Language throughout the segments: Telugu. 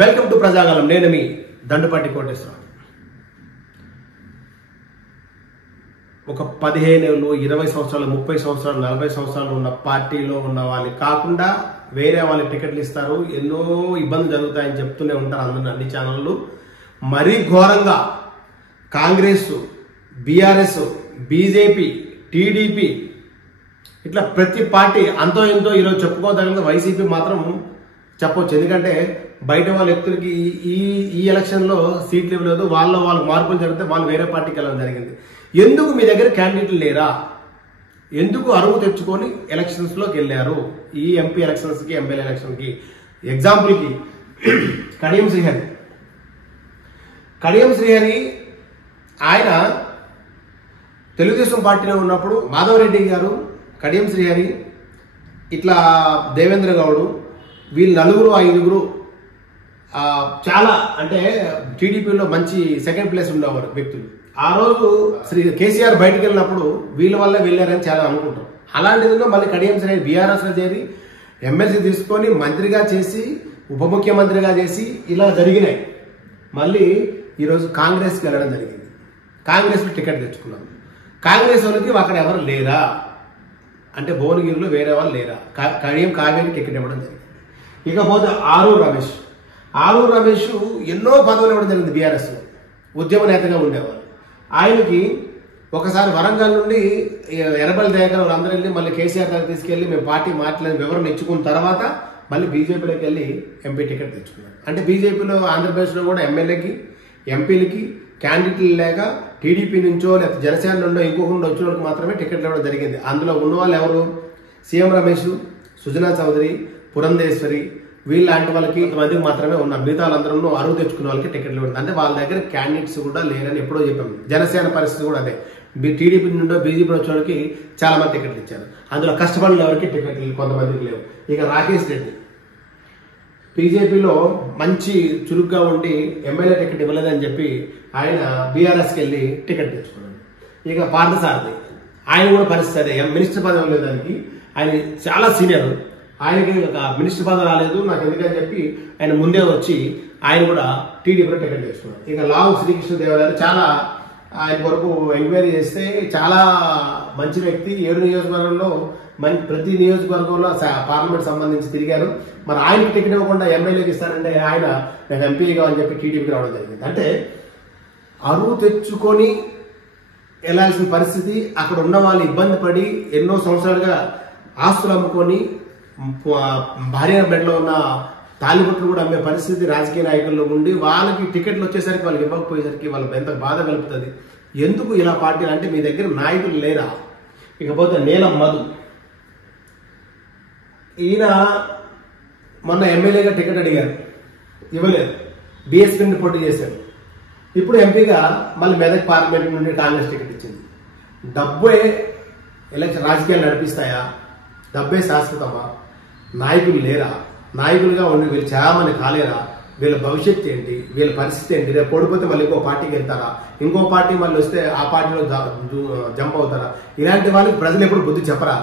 Welcome to Prajagalam. నేను మీ దండుపాటి కోటేశ్వరరావు. ఒక 15 ఏళ్ళు, 20 సంవత్సరాలు, 30 సంవత్సరాలు, 40 సంవత్సరాలు ఉన్న పార్టీలో ఉన్న వాళ్ళకి కాకుండా వేరే వాళ్ళకి టికెట్లు ఇస్తారు. ఎన్నో ఇబ్బందులు జరుగుతాయని చెప్తూనే ఉంటారు అందరూ, అన్ని ఛానళ్ళు. మరీ ఘోరంగా కాంగ్రెస్, బీఆర్ఎస్, బీజేపీ, టీడీపీ ఇట్లా ప్రతి పార్టీ అంతో ఎంతో ఈరోజు చెప్పుకోదగిన వైసీపీ మాత్రం చెప్పొచ్చు. ఎందుకంటే బయట వాళ్ళ వ్యక్తులకి ఈ ఎలక్షన్లో సీట్లు ఇవ్వలేదు, వాళ్ళు మార్పులు జరిగితే వాళ్ళు వేరే పార్టీకి వెళ్ళడం జరిగింది. ఎందుకు మీ దగ్గర క్యాండిడేట్లు లేరా? ఎందుకు అరువు తెచ్చుకొని ఎలక్షన్స్లోకి వెళ్ళారు? ఈ ఎంపీ ఎలక్షన్స్కి, ఎమ్మెల్యే ఎలక్షన్కి. ఎగ్జాంపుల్కి కడియం శ్రీహరి ఆయన తెలుగుదేశం పార్టీలో ఉన్నప్పుడు మాధవరెడ్డి గారు, కడియం శ్రీహరి, ఇట్లా దేవేంద్ర గౌడ్, వీళ్ళు 4-5 చాలా అంటే టీడీపీలో మంచి సెకండ్ ప్లేస్ ఉండేవారు వ్యక్తులు. ఆ రోజు కేసీఆర్ బయటకు వెళ్ళినప్పుడు వీళ్ళ వల్ల వెళ్ళారని చాలా అనుకుంటాం. అలాంటిదిలో మళ్ళీ కడియం శ్రీహరి బీఆర్ఎస్లో చేరి ఎమ్మెల్సీ తీసుకొని మంత్రిగా చేసి, ఉప ముఖ్యమంత్రిగా చేసి ఇలా జరిగినాయి. మళ్ళీ ఈరోజు కాంగ్రెస్కి వెళ్ళడం జరిగింది. కాంగ్రెస్లో టికెట్ తెచ్చుకున్నాం. కాంగ్రెస్ వాళ్ళకి అక్కడ ఎవరు లేరా అంటే భువనగిరిలో వేరే వాళ్ళు లేరా? కడియం కావేరి టికెట్ ఇవ్వడం జరిగింది. ఇకపోతే ఆరూరు రమేష్ ఎన్నో పదవులు ఇవ్వడం జరిగింది. బీఆర్ఎస్లో ఉద్యమ నేతగా ఉండేవారు. ఆయనకి ఒకసారి వరంగల్ నుండి ఎర్రబల్లి దగ్గర వాళ్ళందరూ వెళ్ళి మళ్ళీ కేసీఆర్ దగ్గర తీసుకెళ్లి మేము పార్టీ మాట్లాడిన వివరణ ఇచ్చుకున్న తర్వాత మళ్ళీ బీజేపీలోకి వెళ్ళి ఎంపీ టికెట్ తెచ్చుకున్నారు. అంటే బీజేపీలో ఆంధ్రప్రదేశ్లో కూడా ఎమ్మెల్యేకి, ఎంపీలకి క్యాండిడేట్లు లేక టీడీపీ నుంచో లేకపోతే జనసేన నుండో ఇంకొకటి వచ్చిన వాళ్ళకి మాత్రమే టికెట్లు ఇవ్వడం జరిగింది. అందులో ఉన్నవాళ్ళు ఎవరు? సీఎం రమేష్, సుజనా చౌదరి, పురంధేశ్వరి, వీళ్ళంటి వాళ్ళకి మందికి మాత్రమే ఉన్నారు. మిగతా వాళ్ళందరూ అరువు తెచ్చుకున్న వాళ్ళకి టికెట్లు ఇవ్వడం. అంటే వాళ్ళ దగ్గర క్యాండిడేట్స్ కూడా లేరని ఎప్పుడో చెప్పాము. జనసేన పరిస్థితి కూడా అదే. టీడీపీ నుండో బీజేపీ వచ్చిన వాళ్ళకి చాలా మంది టికెట్లు ఇచ్చారు. అందులో కష్టపడిన ఎవరికి టికెట్లు కొంతమందికి లేవు. ఇక రాకేష్ రెడ్డి బీజేపీలో మంచి చురుగ్గా ఉండి ఎమ్మెల్యే టికెట్ ఇవ్వలేదని చెప్పి ఆయన బీఆర్ఎస్కి వెళ్ళి టికెట్ తెచ్చుకున్నాడు. ఇక పార్థసారథి ఆయన కూడా పరిస్థితి అదే. మినిస్టర్ పదవి లేదానికి ఆయన చాలా సీనియర్. ఆయనకి ఒక మినిస్టర్ పదవి రాలేదు నాకు ఎందుకని చెప్పి ఆయన ముందే వచ్చి ఆయన కూడా టీడీపీలో టికెట్ తెచ్చుకున్నాడు. ఇక లావు శ్రీకృష్ణదేవరాయలు చాలా ఆయన వరకు ఎంక్వైరీ చేస్తే చాలా మంచి వ్యక్తి. 7 నియోజకవర్గంలో ప్రతి నియోజకవర్గంలో పార్లమెంట్ సంబంధించి తిరిగారు. మరి ఆయనకి టికెట్ ఇవ్వకుండా ఎమ్మెల్యేకి ఇస్తారంటే ఆయన నేను ఎంపీగా అని చెప్పి టీడీపీకి రావడం జరిగింది. అంటే అరువు తెచ్చుకొని వెళ్లాల్సిన పరిస్థితి. అక్కడ ఉన్న వాళ్ళు ఇబ్బంది పడి ఎన్నో సంవత్సరాలుగా ఆస్తులు అమ్ముకొని భార్య బెడ్లో ఉన్న తాలిబొట్లు కూడా అమ్మే పరిస్థితి రాజకీయ నాయకుల్లో ఉండి వాళ్ళకి టికెట్లు వచ్చేసరికి వాళ్ళకి ఇవ్వకపోయేసరికి వాళ్ళకి ఎంత బాధ కలుపుతుంది. ఎందుకు ఇలా పార్టీలు అంటే మీ దగ్గర నాయకులు లేరా? ఇకపోతే నీలం మధు, ఈయన మొన్న ఎమ్మెల్యేగా టికెట్ అడిగారు, ఇవ్వలేదు. బీఎస్పీ నుండి పోటీ చేశారు. ఇప్పుడు ఎంపీగా మళ్ళీ మెదక్ పార్లమెంట్ నుండి కాంగ్రెస్ టికెట్ ఇచ్చింది. డబ్బే ఎలక్షన్ రాజకీయాలు నడిపిస్తాయా? డబ్బే శాశ్వతమా? నాయకులు లేరా? నాయకులుగా ఉండి వీళ్ళు చాలా మంది కాలేరా? వీళ్ళ భవిష్యత్తు ఏంటి? వీళ్ళ పరిస్థితి ఏంటి? రేపు ఓడిపోతే మళ్ళీ ఇంకో పార్టీకి వెళ్తారా? ఇంకో పార్టీ మళ్ళీ వస్తే ఆ పార్టీలో జంప్ అవుతారా? ఇలాంటి వాళ్ళకి ప్రజలు ఎప్పుడు బుద్ధి చెప్పరా?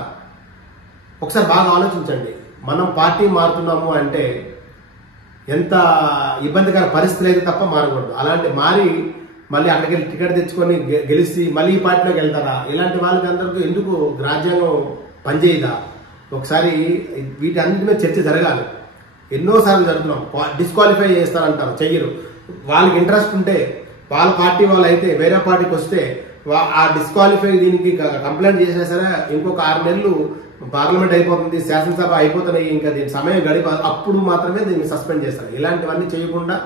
ఒకసారి బాగా ఆలోచించండి. మనం పార్టీ మారుతున్నాము అంటే ఎంత ఇబ్బందికర పరిస్థితులు అయితే తప్ప మారకూడదు. అలాంటి మారి మళ్ళీ అక్కడికి వెళ్ళి టికెట్ తెచ్చుకొని గెలిచి మళ్ళీ ఈ పార్టీలోకి వెళ్తారా? ఇలాంటి వాళ్ళకి అందరికీ ఎందుకు రాజ్యాంగం పనిచేయదా? ఒకసారి వీటన్నిటి మీద చర్చ జరగాలి. ఎన్నోసార్లు జరుగుతున్నాం. డిస్క్వాలిఫై చేస్తారంటారు, చెయ్యరు. వాళ్ళకి ఇంట్రెస్ట్ ఉంటే వాళ్ళ పార్టీ వాళ్ళు అయితే వేరే పార్టీకి వస్తే ఆ డిస్క్వాలిఫై దీనికి కంప్లైంట్ చేసినా సరే ఇంకొక 6 నెలలు పార్లమెంట్ అయిపోతుంది, శాసనసభ అయిపోతున్నాయి, ఇంకా దీని సమయం అప్పుడు మాత్రమే దీన్ని సస్పెండ్ చేస్తారు. ఇలాంటివన్నీ చేయకుండా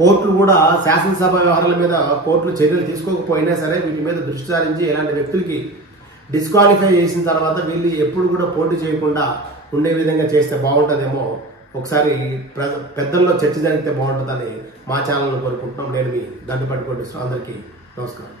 కోర్టులు కూడా శాసనసభ వ్యవహారాల మీద కోర్టులు చర్యలు తీసుకోకపోయినా సరే వీటి మీద దృష్టి సారించి ఇలాంటి వ్యక్తులకి డిస్క్వాలిఫై చేసిన తర్వాత వీళ్ళు ఎప్పుడు కూడా పోటీ చేయకుండా ఉండే విధంగా చేస్తే బాగుంటుందేమో. ఒకసారి పెద్దల్లో చర్చ జరిగితే బాగుంటుందని మా ఛానల్ను కోరుకుంటున్నాం. నేను మీ దండుపాటి కోటేశ్వరరావు. అందరికీ నమస్కారం.